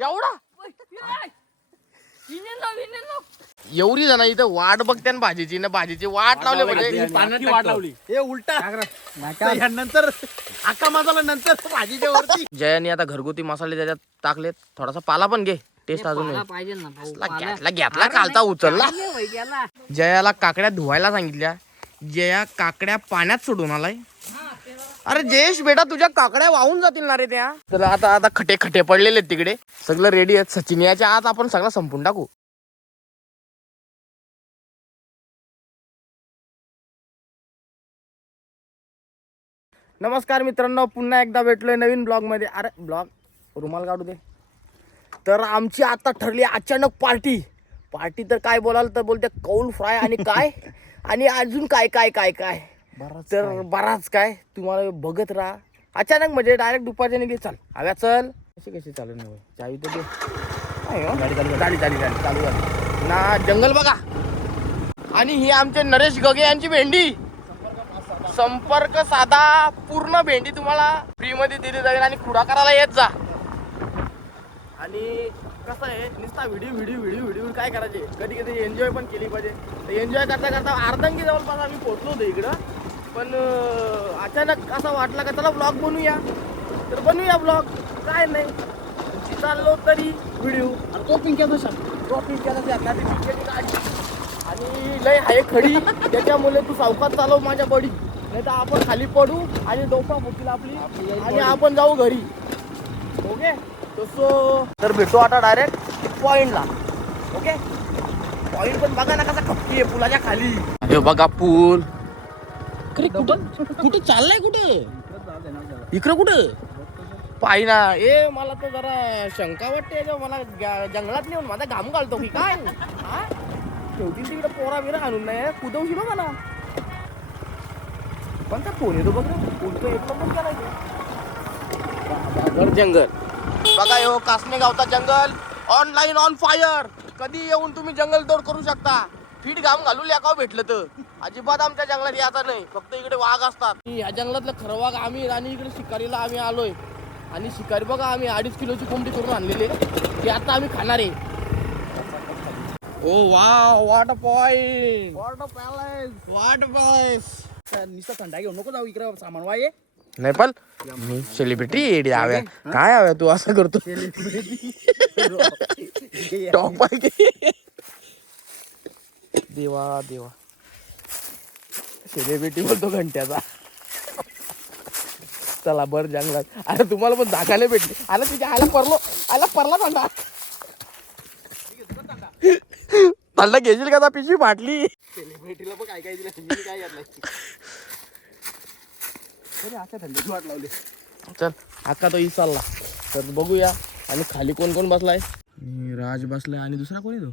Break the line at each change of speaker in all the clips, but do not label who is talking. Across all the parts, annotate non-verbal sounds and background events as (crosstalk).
एवढा? एवढी जण इथं वाट बघते ना भाजीची ना भाजीची वाट लावली म्हणजे.
पाण्याची वाट लावली. हे उलटा. नंतर आका मसाला नंतर भाजीच्या वरती.
जयाने आता घरगुती मसाले त्याच्यात टाकलेत. थोडासा पाला पण घे. टेस्ट अजून.
पाहिजे भाऊ
घेतला कालचा उचलला.
गेला
जयाला काकड्या धुवायला सांगितल्या. जया काकड्या पाण्यात सोडून आलाय. अरे जयेश बेटा तुझ्या काकड्या वाहून जातील ना रे त्या. तर आता आता खटे खटे पडलेले तिकडे. सगळं रेडी आहेत. सचिन याच्या आत आपण सगळं संपून टाकू. नमस्कार मित्रांनो पुन्हा एकदा भेटलोय नवीन ब्लॉगमध्ये अरे ब्लॉग? रुमाल काढू दे. तर आमची आता ठरली अचानक पार्टी. पार्टी तर काय बोलाल तर बोलते कौल फ्राय आणि काय? आणि अजून काय काय काय काय? तर बराच काय तुम्हाला बघत राहा. अचानक म्हणजे डायरेक्ट दुपारच्या निघली चल. हव्या चल. कशी कशी चालू नाही. चावी तर हो. झाली चालू झाली. ना जंगल बघा. आणि ही आमचे नरेश गगे यांची भेंडी. संपर्क साधा पूर्ण भेंडी तुम्हाला फ्री मध्ये दिली जाईल आणि खुडा करायला येत जा. आणि कसं आहे नुसता व्हिडिओ व्हिडिओ व्हिडिओ व्हिडिओ काय करायचे? कधी कधी एन्जॉय पण केली पाहिजे. एन्जॉय करता करता अर्धंगी जवळपास आम्ही पोहोचलो होतो इकडं. पण अचानक असं वाटलं का चला ब्लॉग बनवूया. तर बनवूया ब्लॉग काय नाही. चाललो तरी व्हिडिओ पिंक्याचा शब्द ती पिंक्याची गाडी. आणि लय आहे खडी. त्याच्यामुळे तू सावकाश चालव माझ्या बडी. नाही तर आपण खाली पडू आणि डोका फुटतील आपली. आणि आपण जाऊ घरी. ओके? तसो तर भेटू आता डायरेक्ट पॉइंटला ओके? पॉइंट पण बघा ना कसा खपकी आहे पुलाच्या खाली. हे बघा पूल. अरे कुठं? कुठे चाललाय कुठे? इकडं कुठं? पाहि ना ए मला तर जरा शंका वाटते. मला गा- जंगलात नेऊन माझा घाम घालतो की काय? हा? ठेवतील तिकडे पोरा बिरा आणून नाही कुदवशील हो मला? पण का फोन येतो बघ ना फोन तो एक नंबर करायचं. जंगल. बघा हो कासने गावचा जंगल. ऑनलाईन ऑन फायर कधी येऊन तुम्ही जंगल तोड करू शकता? फीट घाम घालू लेकाव भेटलं तर? अजिबात आमच्या जंगलात यायचं नाही. फक्त इकडे वाघ असतात. या जंगलातलं खरं वाघ आम्ही आणि इकडे शिकारीला आम्ही आलोय. आणि शिकारी बघा आम्ही अडीच किलोची कोंबडी करून आणलेली आहे. ती आता आम्ही खाणार आहे. ओ वा what point
water palace
what point
नुसतं थंडा घेऊन नको जाऊ इकडे सामान वाये.
नाही पण मी सेलिब्रिटी येडी हव्या काय हव्या तू? असं करतो. टॉप पाहिजे देवा देवा. सेलिब्रिटी बोलतो घंट्याचा. चला बर जंगलात. अरे तुम्हाला पण दाखवायला भेटले. आला तिच्या आला परलो. आला परला थंडा थंडा घेशील का पिशवी फाटली.
सेलिब्रिटीला पण काय काय दिलं? काय घेतलंय तरी आता थंडीची वाट लावली.
चल अक्का तो चालला तर बघूया. आणि खाली कोण कोण बसलाय? राज बसलाय. आणि दुसरा कोण तो?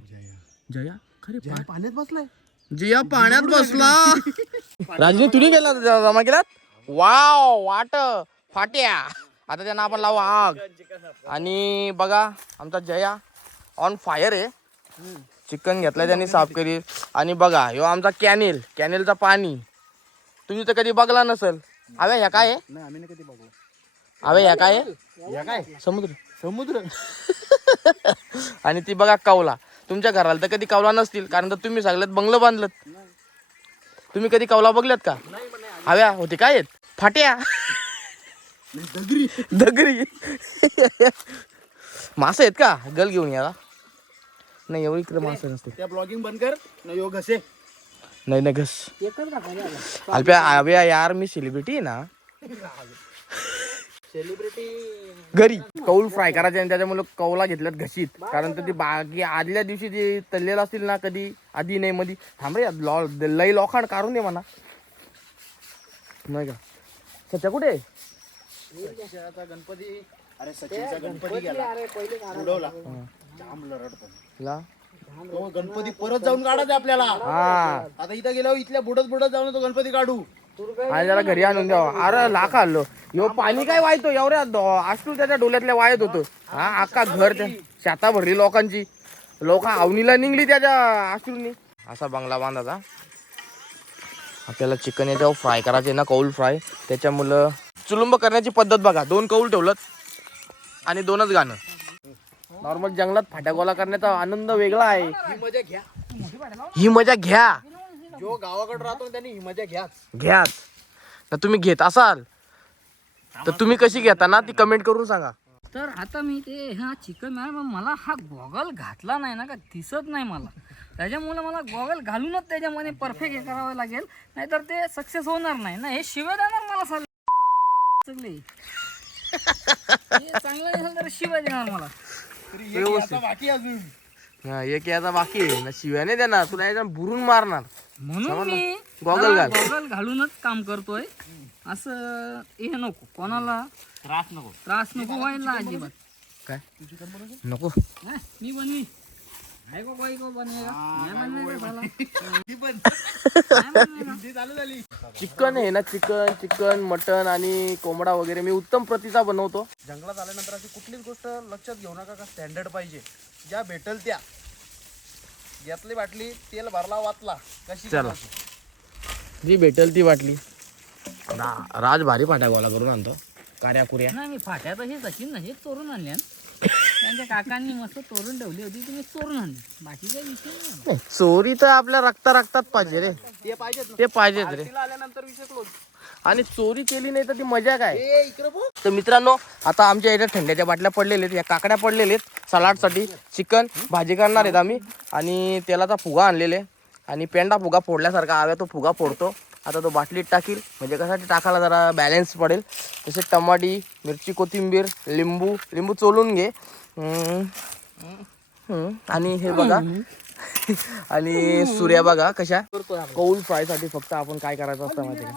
जया? खरे
पाण्यात बसलाय.
जिया पाण्यात बसला. (laughs) राजने तुम्ही गेला जमा केलात वाव वाट फाट्या. आता त्यांना आपण लावू आग. आणि बघा आमचा जया ऑन फायर आहे. चिकन घेतलाय त्यांनी साफ करी आणि बघा ह्यो आमचा कॅनेल कॅनेलचा पाणी. तुम्ही तर कधी बघला नसल. अवे ह्या काय अवे ह्या काय
काय?
समुद्र.
समुद्र. (laughs)
आणि ती बघा कावला तुमच्या घराला तर कधी कावला नसतील कारण तर तुम्ही सगळ्यात बंगलं बांधलं तुम्ही कधी कावला बघल्यात का? हव्या? होते काय आहेत? फाट्या?
दगरी
दगरी (laughs) मासे आहेत का? गल घेऊन या. नाही एवढी इकडे मासे नसते
त्या ब्लॉगिंग बंद कर न योग असे
नाही नाही घस. अल्प्या अव्या यार मी सेलिब्रिटी आहे ना.
सेलिब्रिटी
घरी. कौल फ्राय करायचे आणि त्याच्यामुळे कौला घेतल्यात घशीत. कारण तर ती बाकी आदल्या दिवशी जे तळलेलं असतील ना कधी आधी नाही मधी. थांब रे लॉ लई लोखंड काढून दे म्हणा. नाही का? सध्या कुठे? आहे?
सचिनचा गणपती. अरे सचिनचा गणपती गेला. उडवला. जाम
ला?
तो गणपती परत जाऊन काढायचा आपल्याला.
हा.
आता इथं गेल्यावर इथल्या बुडत बुडत जाऊन तो गणपती काढू.
आणि त्याला घरी आणून द्यावा. अरे लाखा आलो. यो पाणी काय वाहतो? एवढ्या आसू त्याच्या डोल्यातल्या वायत होतं. हा अख्खा घर त्या शेता भरली लोकांची. लोक आवनीला निघली त्याच्या आश्रूनी असा बंगला बांधाचा आपल्याला चिकन याच्यावर फ्राय करायचे ना कौल फ्राय त्याच्यामुळं चुलुंब करण्याची पद्धत बघा. दोन कौल ठेवलं आणि दोनच गाणं. नॉर्मल जंगलात फाट्या गोला करण्याचा आनंद वेगळा आहे.
ही मजा घ्या.
ही मजा घ्या.
जो गावाकडे राहतो त्यांनी ही मजा घ्याच.
घ्याच. तर तुम्ही घेत असाल तर तुम्ही कशी घेता ना ती कमेंट करून सांगा.
तर आता मी ते हा चिकन आहे पण मला हा गॉगल घातला नाही ना का दिसत नाही मला. त्याच्यामुळे मला गॉगल घालूनच त्याच्यामध्ये परफेक्ट हे करावं लागेल. नाहीतर ते सक्सेस होणार नाही. ना हे शिवाय देणार मला साले. सगळे. हे चांगलं नाही झालं तर शिवाय देणार मला.
तरी एक घ्यायचा बाकी अजून.
हा एक याचा बाकी आहे. ना शिव्याने देणार. तुला याच्या बुरून मारणार.
म्हणून मी
गॉगल घाल.
गॉगल घालूनच काम करतोय. असं हे नको. कोणाला त्रास नको. त्रास नको व्हायला अजिबात.
काय? नको.
हा, मी बनवी. आहे को का साला का.
चिकन आहे ना चिकन चिकन मटन आणि कोंबडा वगैरे. मी उत्तम प्रतीचा बनवतो.
जंगलात आल्यानंतर अशी कुठलीच गोष्ट लक्षात घेऊ नका का स्टँडर्ड पाहिजे. ज्या भेटल त्या. घेतली बाटली तेल भरला वाचला कशी
चला.
करायची?
जी भेटल ती वाटली रा- राज भारी फाट्या गोला करून आणतो. कार्या कुऱ्या.
नाही मी फाट्या तशी तशी नाही चोरून आणल्या. त्यांच्या काकांनी मस्त चोरून ठेवली होती तुम्ही चोरून आणली. बाकी काही विषय नाही आला.
नाही, चोरी तर आपल्या रक्ता रक्तात पाहिजे रे.
ते पाहिजेत ना.
ते पाहिजेच रे.
तिला आल्यानंतर विषय क्लोज
आणि चोरी केली नाही तर ती मजा काय?
ए इकडे बघ.
तर मित्रांनो आता आमच्या याच्यात थंड्याच्या बाटल्या पडलेल्या आहेत. या काकड्या पडलेल्या आहेत. सलाडसाठी चिकन भाजी करणार आहेत आम्ही. आणि तेलाचा फुगा आणलेले आणि पेंडा फुगा फोडल्यासारखा हव्या तो फुगा फोडतो. आता तो बाटलीत टाकील. म्हणजे कशासाठी टाकायला जरा बॅलन्स पडेल. तसे टमाटी मिरची कोथिंबीर लिंबू लिंबू चोलून घे. हम्म. हम्म. आणि हे बघा. (laughs) आणि सूर्या बघा कशा. कौल फ्रायसाठी फक्त आपण काय करायचं असतं माहिती का?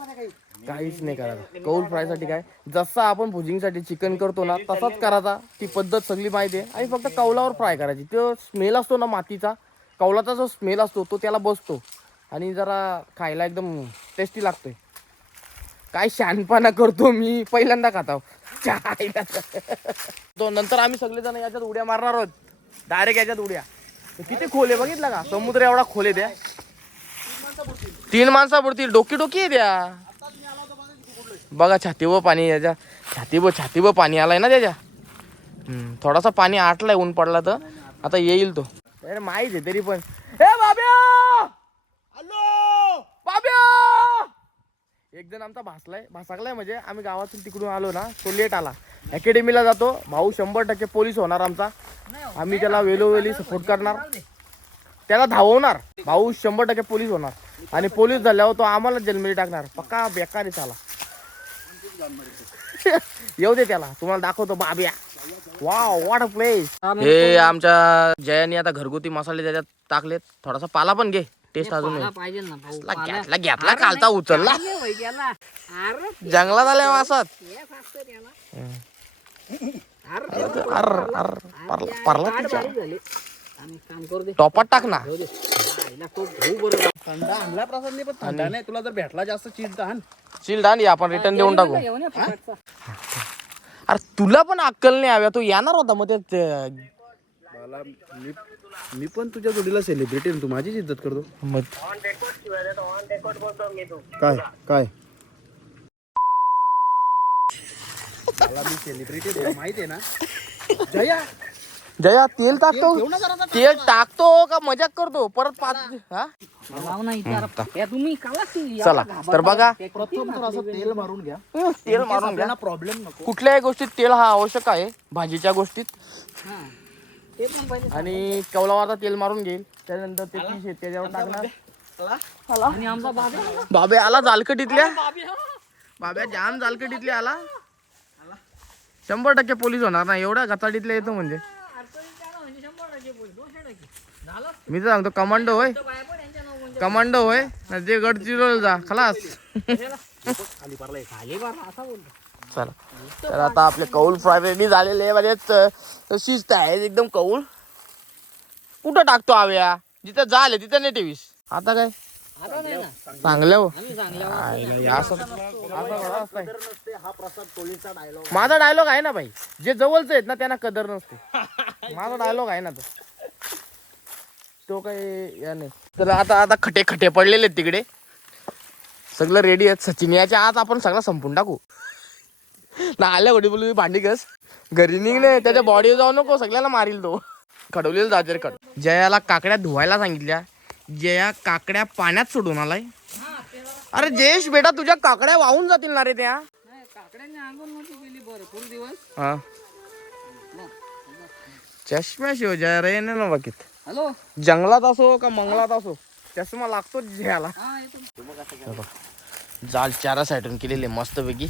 काहीच नाही करायचं. कौल फ्रायसाठी काय? जसं आपण भुजिंगसाठी चिकन करतो ना तसाच करायचा. ती पद्धत सगळी माहिती आहे. आणि फक्त कौलावर फ्राय करायची. तो स्मेल असतो ना मातीचा कौलाचा जो स्मेल असतो तो त्याला बसतो. आणि जरा खायला एकदम टेस्टी लागतोय. काय शानपणा करतो मी पहिल्यांदा खाता तो नंतर आम्ही सगळेजण याच्यात उड्या मारणार आहोत. डायरेक्ट याच्यात उड्या. किती खोल आहे बघितलं का? समुद्र एवढा खोल आहे त्या. तीन माणसा पडतील डोकी डोकी आहे द्या बघा छाती व पाणी याच्या छाती व छाती व पाणी आलाय ना त्याच्या. हम्म, थोडासा पाणी आटलाय ऊन पडला तर. आता येईल तो. अरे माहीत आहे तरी पण. ए बाब्या!
हॅलो!
बाब्या! एक जण आमचा भासलाय. भासाकलाय म्हणजे आम्ही गावातून तिकडून आलो ना तो लेट आला. अकॅडमीला जातो. भाऊ शंभर टक्के पोलीस होणार आमचा.
हो,
आम्ही त्याला वेळोवेळी सपोर्ट करणार. त्याला धाववणार. भाऊ शंभर टक्के पोलीस होणार. आणि पोलीस झाल्यावर तो आम्हाला जेलमध्ये टाकणार. पक्का बेकार त्याला. (laughs) येऊ दे त्याला. तुम्हाला दाखवतो Babya. Wow what a place हे आमच्या जयाने आता घरगुती मसाले त्याच्यात टाकलेत. थोडासा पाला पण घे. टेस्ट अजून.
पाहिजे ना भाऊ अरे
कालचा उचलला. जंगलात आल्या. हम्म.
अरे
अर परला परला टॉपात टाक ना.
तो भाऊ बरोबर
थंडा आणला प्रसाद नाही पण थंडा नाही. तुला जर भेटला जास्त आण
आपण रिटर्न देऊन टाकू. अरे तुला पण अक्कल नाही हव्या तू येणार होता मग ते- ते
मला मी मी पण तुझ्या जोडीला सेलिब्रिटी तू माझीच इज्जत करतो.
मग
काय? काय? मला मी सेलिब्रिटी माहिती आहे ना? जया!
जया तेल टाकतो? तेल टाकतो का? मजाक करतो. परत पाच हा? चला,
एवढा
तर बघा.
ते किती
प्रथम तर असं तेल मारून घ्या.
तेल मारून घ्या.
प्रॉब्लेम नको.
कुठल्याही गोष्टीत तेल हा आवश्यक आहे भाजीच्या गोष्टीत.
हा. ते पण पाहिजे
आणि कौलावाचा तेल मारून घेईल. त्यानंतर ते पीस आहे त्याच्यावर टाकणार.
आणि आमचा बाबा
आला? जालकटीतल्या? बाब्या जाम जालकटीतल्या आला. शंभर टक्के पोलीस होणार ना एवढ्या गचाडीतल्या येतो म्हणजे. मी तर सांगतो कमांडो होय. कमांडो होय. ना जे गडचिरोल जा खलास. चला. तर आता आपले कौल फ्राय रेडी झालेले आहे म्हणजे च- शिजत आहे एकदम कौल. कुठं टाकतो आव्या? जिथं झाले तिथं नाही ठेवीस. आता काय?
नाही
चांगलं हो. माझा डायलॉग आहे ना भाई. जे जवळच आहेत ना त्यांना कदर नसते. माझा डायलॉग आहे ना तो. तो काही या नाही. तर आता आता खटे खटे पडलेले आहेत तिकडे. सगळं रेडी आहेत. सचिन याच्या आत आपण सगळं संपून टाकू. ना आल्या घडी बोलू भांडी कस घरी निघले त्याच्या बॉडीवर जाऊ नको सगळ्याला मारील तो. खडवलेलं जाते कड जयाला काकड्या धुवायला सांगितल्या. जया काकड्या पाण्यात सोडून आलाय. अरे जयेश बेटा तुझ्या काकड्या वाहून जातील ना रे त्या. हा. चष्म्या शिव जया रे ना बाकीत
हॅलो?
जंगलात असो का मंगलात असो चष्मा लागतो
हा येतो.
जाल चारा साईडून केलेले मस्त पैकी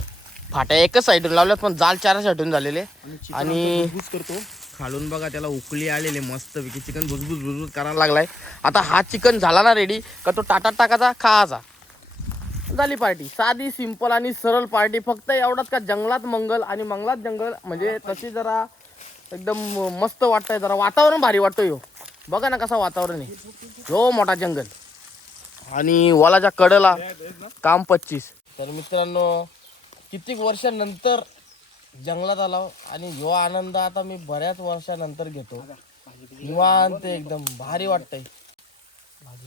फाट्या एकच साईडून लावल्यात पण जाल चारा साईडून झालेले. आणि
करतो.
खालून बघा त्याला उकळी आलेले मस्त पैकी चिकन भुसभुस भुसभुस करायला लागलाय. आता हा चिकन झाला ना रेडी का तो टाटात टाकायचा खायचा. झाली पार्टी साधी सिंपल आणि सरळ पार्टी फक्त एवढाच का जंगलात मंगल आणि मंगलात जंगल. म्हणजे तशी जरा एकदम मस्त वाटतंय. जरा वातावरण भारी वाटतोय ह्यो बघा ना कसं वातावरण आहे. हो मोठा जंगल. आणि वलाच्या कडला काम पच्चीस. तर मित्रांनो कित्येक वर्षानंतर जंगलात आलो आणि ह्यो आनंद आता मी बऱ्याच वर्षानंतर घेतो. निवांत एकदम भारी वाटतंय.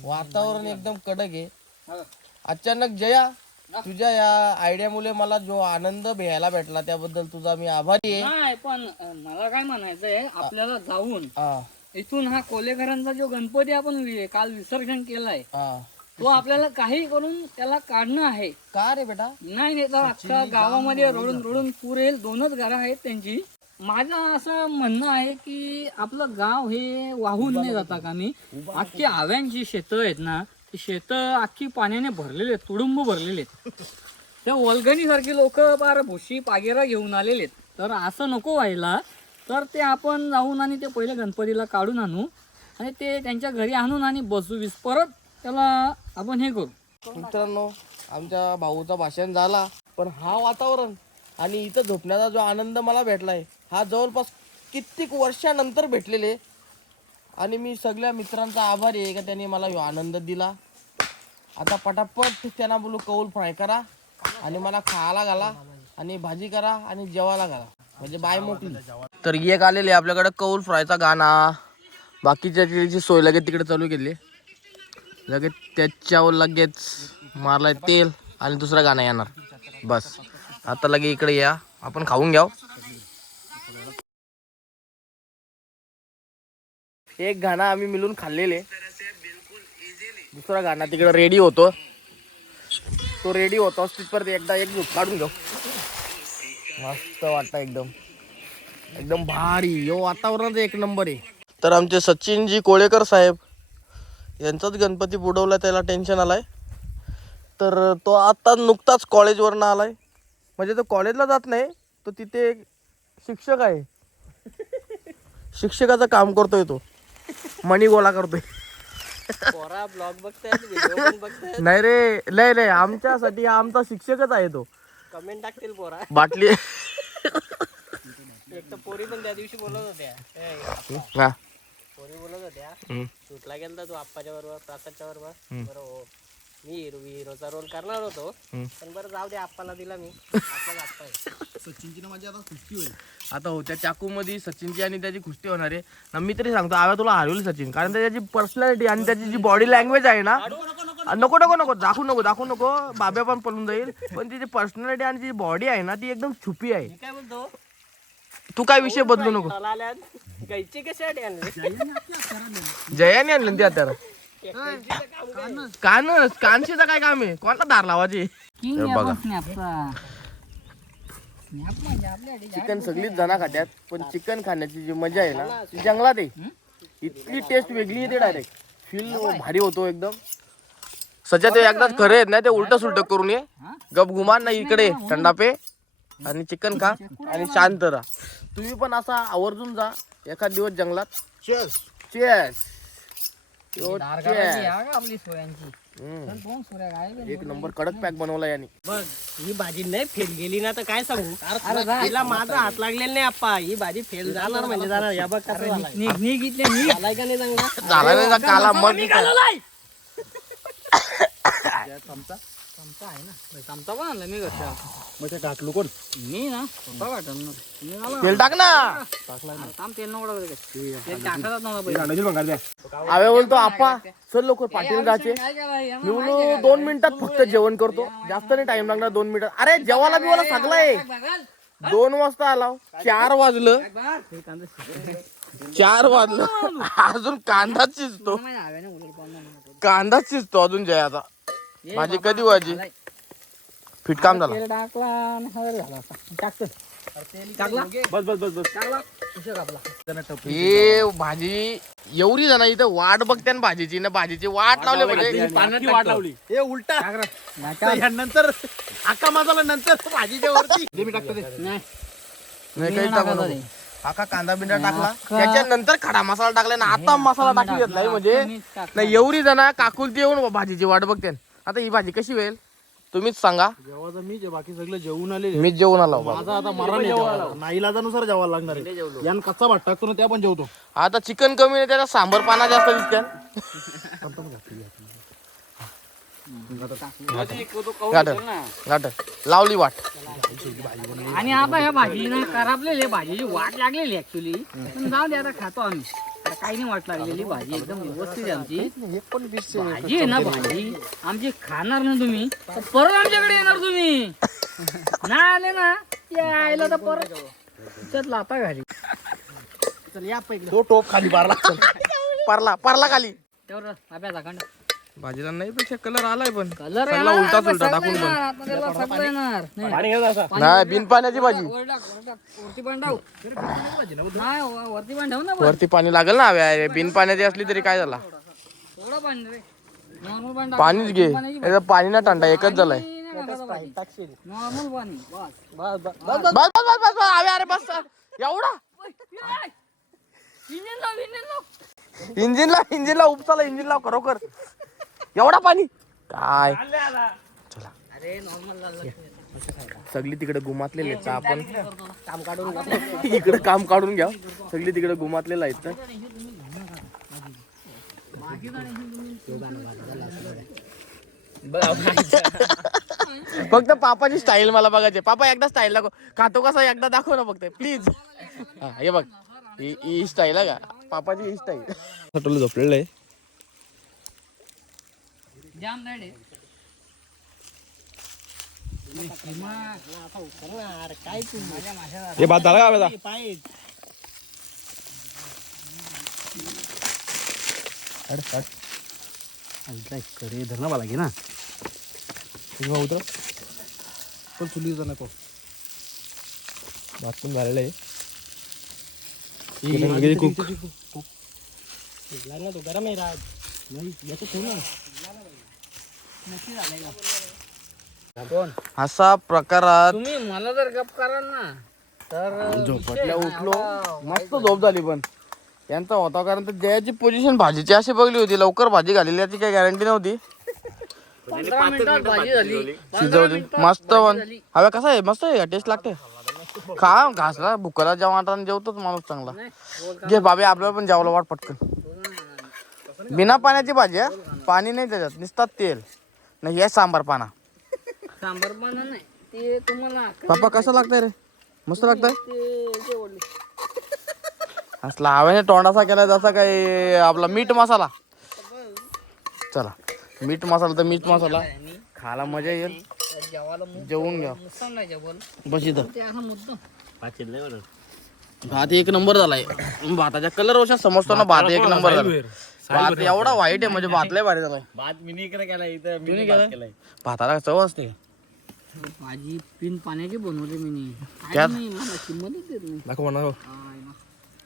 वातावरण एकदम कडक आहे. अचानक जया तुझ्या या आयडियामुळे मला जो आनंद घ्यायला भेटला त्याबद्दल तुझा मी आभारी आहे.
पण मला काय म्हणायचंय आपल्याला जाऊन इथून हा कोलेकरांचा जो गणपती आपण वि- काल विसर्जन केलाय
हा.
तो आपल्याला काही करून त्याला काढणं आहे.
का रे बेटा?
नाही नाही तर अख्ख्या गावामध्ये रडून रडून पुरेल दोनच घरं आहेत त्यांची. माझं असं म्हणणं आहे की आपलं गाव हे वाहून नाही जाता का मी अख्खी आव्यांची शेतं आहेत ना ती शेतं अख्खी पाण्याने भरलेली आहेत तुडुंब भरलेले आहेत. त्या वल्गणीसारखी लोक फार भुशी पागेरा घेऊन आलेले आहेत. तर असं नको व्हायला. तर ते आपण जाऊन आणि ते पहिले गणपतीला काढून आणू आणि ते त्यांच्या घरी आणून आणि बसू वीस परत त्याला आपण हे करू.
मित्रांनो आमच्या भाऊचा भाषण झाला पण हा वातावरण आणि इथं झोपण्याचा जो आनंद मला भेटलाय हा जवळपास कित्येक वर्षानंतर भेटलेले. आणि मी सगळ्या मित्रांचा आभारी आहे का त्यांनी मला आनंद दिला. आता पटापट त्यांना बोलू कौल फ्राय करा आणि मला खायला घाला आणि भाजी करा आणि जेवायला घाला. म्हणजे बाय मोकली तर एक आलेले आपल्याकडे कौल फ्रायचा गाणा. बाकीच्या सोय लगेच तिकडे चालू केली. लगेच त्याच्यावर लगेच मारलाय तेल आणि दुसरा गाणं येणार. बस. आता लगे इकडे या. आपण खाऊन घ्याव. एक गाणं आम्ही मिळून खाल्लेले. दुसरा गाणं तिकडे रेडी होतो. तो रेडी होतो. तिथपर्यंत एकदा एक झोप काढून घेऊ. मस्त वाटतं एकदम. एकदम भारी. यो वातावरण एक नंबर आहे. तर आमचे सचिनजी कोळेकर साहेब यांचाच गणपती बुडवला त्याला टेन्शन आलाय. तर तो आता नुकताच कॉलेजवरनं आलाय. म्हणजे तो कॉलेजला जात नाही तो तिथे एक शिक्षक आहे. शिक्षकाचं काम करतोय तो. मणी गोळा करतोय.
ब्लॉग बघताय
नाही रे नाही रे आमच्यासाठी हा आमचा शिक्षकच आहे तो.
कमेंट टाकतील पोरा.
बाटली.
एक तर पोरी पण त्या दिवशी बोलत होत्या.
हा.
पोरी बोलत होत्या.
हम्म.
शूटला गेलता तू आप्पाच्या बरोबर प्रासादच्या बरोबर.
हम्म.
बरं हो. मी हिरो हिरोचा रोल करणार होतो. पण बरं जाऊ दे आप्पाला दिला मी. (laughs) आपला आप्पा आहे.
सचिनची ना माझी आता कुस्ती होईल.
आता हो त्या चाकूमध्ये सचिनची आणि त्याची कुस्ती होणार आहे. ना मी तरी सांगतो आव्या तुला हरवली सचिन. कारण त्याची पर्सनॅलिटी आणि त्याची जी बॉडी लँग्वेज आहे ना नको नको नको. दाखवू नको दाखवू नको. बाब्या पण पळून जाईल. पण तिची पर्सनॅलिटी आणि जी बॉडी आहे ना ती एकदम छुपी आहे.
काय बोलतो?
तू काय विषय बदलू नको. जयाने आणलं ते आता कानच कानशीचं काय काम आहे? कोणाला धार लावायची? बघा. चिकन सगळीच जणा खात्यात पण चिकन खाण्याची जी मजा आहे ना ती जंगलात आहे. इतकी टेस्ट वेगळी येते डायरेक्ट फील भारी होतो एकदम. सध्या ते एकदाच खरे आहेत ना ते उलट सुलट करून ये. गप गुमान नाही इकडे थंडा पे आणि चिकन खा. आणि शांत राहा. तुम्ही पण असा आवर्जून जा एखाद दिवस जंगलात.
चेस
चेस
आपली सोयांची? दोन सोऱ्या काय
एक नंबर कडक पॅक बनवला याने.
बघ ही भाजी नाही फेल गेली ना तर काय सांगू? तिला माझा हात लागलेला नाही आप्पा. ही भाजी फेल जाणार म्हणजे जाणार. या बघ
निघ इथले निघ.
झालाय का नाही चांगला?
झाला नाही काला मग
चमचा (coughs) आहे ना. चमचा पण आणला मी कशा
मग ते टाकलो कोण?
मी ना स्वतः वाटणार मी आला.
तेल टाक ना.
थांब तेल नवडा पहिले
द्या.
बोलतो आपा चल लवकर पाटील
काय केलं
मी बोललो दोन मिनिटात फक्त जेवण करतो. जास्त नाही टाइम लागणार दोन मिनिटात. अरे जेवायला बिवाला सगळं आहे. दोन वाजता आला चार वाजलं. चार वाजलं. अजून कांदाच शिजतो कांदाच शिजतो अजून जयाचा. भाजी कधी व्हायची फिट काम झाला.
तेल टाकला आणि हळद झाला आता. टाकतो टाकला?
बस बस बस बस.
टाकला? उशीर कापला
हे भाजी एवढी जण इथं वाट बघते ना भाजीची ना भाजीची वाट लावली म्हणजे
वाट लावली. हे उलटा.
टाक
तर ह्यानंतर आका मसाला नंतर भाजीच्या वरती. दे मी टाकतो ते.
नाही.
नाही काही टाकू नको. कांदा बिंदा टाकला.
आका-
त्याच्यानंतर खडा मसाला टाकला ना आता मसाला टाकली. घेत नाही म्हणजे. नाही एवढी जण काकुलती येऊन भाजीची वाट बघते आता ही भाजी कशी होईल? तुम्हीच सांगा.
जेव्हा मी जे बाकी सगळे जेवून आले
मीच जेवण आलो.
माझा आता मरण नाईलाजानुसार जेवायला लागणार आहे. यान कच्चा भात टाकतो ना त्या पण जेवतो.
आता चिकन कमी आहे त्याचा सांबर पाना जास्त दिसते लावली वाट.
आणि आता ह्या भाजी ना करापलेली आहे, भाजीची वाट लागलेली ऍक्च्युली पण जाऊ दे आता खातो आम्ही. आता काही नाही वाट लागलेली भाजी एकदम व्यवस्थित आहे आमची. भाजी आहे ना भाजी. आमची खाणार ना तुम्ही. तर परत आमच्याकडे येणार तुम्ही. नाही आले ना. या आयला तर परत. त्याच्यात लाता घाली.
तो टोप खाली मारला
परला परला खाली.
तेवढं आपल्या झाकण
भाजीला नाही पेक्षा कलर आलाय पण.
कलर
सगळा उलटा सुलटा टाकून पण.
नाही.
नाही बिन पाण्याची भाजी.
वरती पण टाक नाही व- वरती पण ठेव ना वर.
वरती पाणी लागेल ना हव्या बिन पाण्याची असली तरी काय झाला?
थोडं पाणी रे. नॉर्मल पाणी टाक.
पाणीच घे. याचं पाणी ना थंडा एकच झालाय.
पाणी नाही टाकायचं भाजी. नॉर्मल पाणी बस.
बस बस बस बस. बस अरे अरे बस. एवढा?
इंजिन लाव इंजिन लाव.
इंजिनला इंजिनला उपचाला इंजिनला खरोखर. एवढा पाणी? काय? चला.
अरे नॉर्मल झालं
सगळी तिकडे गुमातलेले आहेत. तर आपण काम काढून (laughs) इकडे काम काढून घ्या. सगळी तिकडे गुमातलेलं आहेत तर. फक्त पापाची स्टाईल मला बघायची. पापा एकदा स्टाईल दाखव. खातो कसा? एकदा दाखव ना फक्त. प्लीज हा हे बघ. ही ही स्टाईल आहे का? पापाची ही स्टाईल झोपलेलं आहे.
जाम राईड आहे
काय तू
माझ्या माश्या
हे भात झाला का
पाय
करे धरणा मला घे ना.
उतर
पण चुलीचा नको.
भात पण झालेलं आहे.
ना तो गरम आहे राज.
असा प्रकारात
तुम्ही मला जर गप कराल ना तर
झोपटल्या उठलो. मस्त झोप झाली पण. यांचा होता कारण तर जयाची पोझिशन भाजीची अशी बघली होती. लवकर भाजी घालेली याची काही गॅरंटी नव्हती.
पंधरा मिनिटात भाजी झाली.
शिजवली. मस्त पण. हव्या कसं आहे? मस्त आहे टेस्ट लागते. खा घासला. भुकाला जेव्हा वाटताना जेवतोच माणूस चांगला. घे बाबे आपल्याला पण जेवलं वाट पटकन. बिना पाण्याची भाजी हा. पाणी नाही त्याच्यात. नुसतात तेल. नाही हे सांबार पाना.
सांबार पण नाही ते तुम्हाला
पापा कसं लागतंय रे? मस्त लागतंय?
ते.
असला हवेने तोंडासा केला जसा काही आपला मीठ मसाला. चला मीठ मसाला तर मीठ मसाला. खायला मजा येईल.
जेवायला
जेवून घ्या.
मुस्तान नाही जेवण.
बस इथं.
ते असा मुद्दा.
भात एक नंबर झालाय. भाताच्या कलर वशा समजतो ना भात एक नंबर झाला. भात एवढा वाईट आहे म्हणजे भात लय भारी झालाय.
भात मिनी इकडे केला इथं
केलाय? भाताला चव असते.
भाजी पिन पाण्याची बनवली मी
त्यात-
मला किंमतच देत नाही.
दाखव म्हणा हो.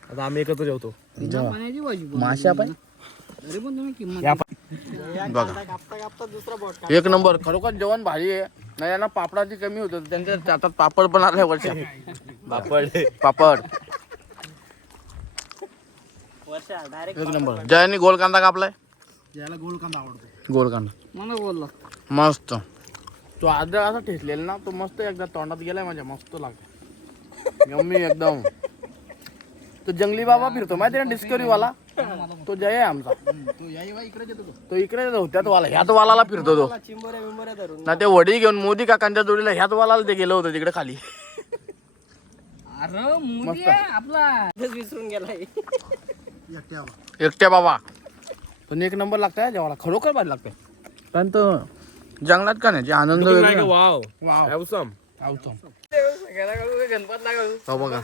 आता आम्ही एकत्र जेवतो.
पाण्याची भाजी बनवली तरी पण तुम्ही किंमत
बघा. एक नंबर. खरोखर जेवण भारी आहे. नाही यांना पापडाची कमी होत. होती. त्यांच्या हातात पापड पण आले वर्षा (laughs) पापड. पापड. एक नंबर. जयाने गोल कांदा कापलाय?
याला गोल कांदा आवडतो.
गोल कांदा
मला बोलला.
मस्त. तो आदळ असा ठेचलेला ना तो मस्त एकदा तोंडात गेलाय माझ्या मस्त लागतो यम्मी एकदम. तो जंगली बाबा फिरतो माहिती ना डिस्कवरी वाला तो जय आहे आमचा.
तो याई बाई इकडे येतो तो.
तो इकडे जाऊ त्यात वाला ह्यात वालाला फिरतो तो.
चिंबोऱ्या बिंबोऱ्या धरून.
ना ते वडी घेऊन मोदी काकांच्या जोडीला ह्यात वालाला ते गेलं होतं तिकडे खाली.
अरे मोदी आहे आपला. (laughs)
विसरून गेलाय.
एकट्या
बाबा. पण एक नंबर लागतंय जेवायला. खरोखर भारी लागतंय. कारण तो जंगलात का नाही? जे आनंद वेगळा.
Wow
wow.
Awesome.
आवतो. हो बघा.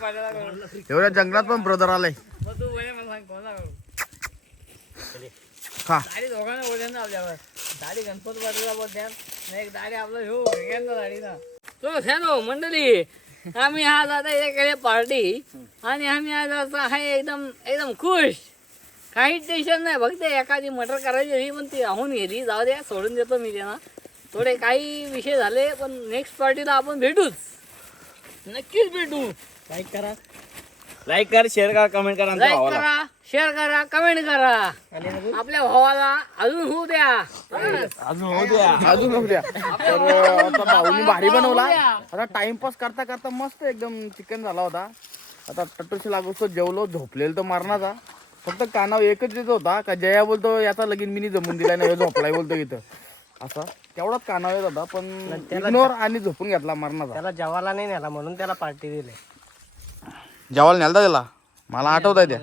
एवढ्या जंगलात पण ब्रदर आलाय. खा.
ना गणपत नाही दाढी आपलं हो दाढी ना तो फॅनो मंडळी. आम्ही आज आता एकडे पार्टी आणि आम्ही आज असं आहे एकदम एकदम खुश. काही टेन्शन नाही फक्त एखादी मटर करायची होती पण ती राहून गेली. जाऊ द्या सोडून देतो मी त्यांना. थोडे काही विषय झाले पण नेक्स्ट पार्टीला आपण भेटूच. नक्कीच भेटू.
काय करा?
लाईक कर शेअर करा कमेंट करा आमच्या
लाईक
भावाला.
करा शेअर करा कमेंट करा. आपल्या भावाला अजून होऊ द्या.
अजून होऊ द्या.
अजून होऊ द्या. तर अं, आता भाऊनी भारी बनवला. आता टाइमपास करता करता मस्त एकदम चिकन झाला होता. आता टटूशी लागू जेवलो झोपलेलो तर मारणाचा. फक्त कानावर एकच येत होता. का जया बोलतो याचा लगीन मिनी जमून दिलाय नाही झोपलाय बोलतो इथं. असा. तेवढाच कानावर येत होता पण इग्नोर आणि झोपून घेतला मरणाचा.
त्याला जेवायला नाही नेला म्हणून त्याला पार्टी दिली.
जेवायला न्यालता त्याला मला आठवत आहे त्या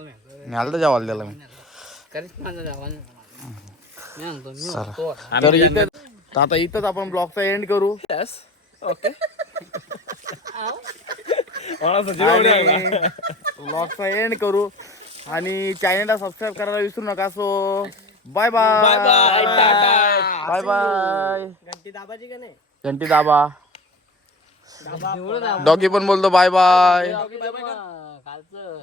न्यालता जेवायला त्याला मी. इथे तर आता इथंच आपण ब्लॉगचा एंड करू. (laughs) ब्लॉगचा एंड करू. आणि चॅनलला सबस्क्राईब करायला विसरू नका. So bye bye bye bye
घंटी दाबाची का नाही?
घंटी दाबा. डॉगी पण बोलतो बाय बाय
कालचं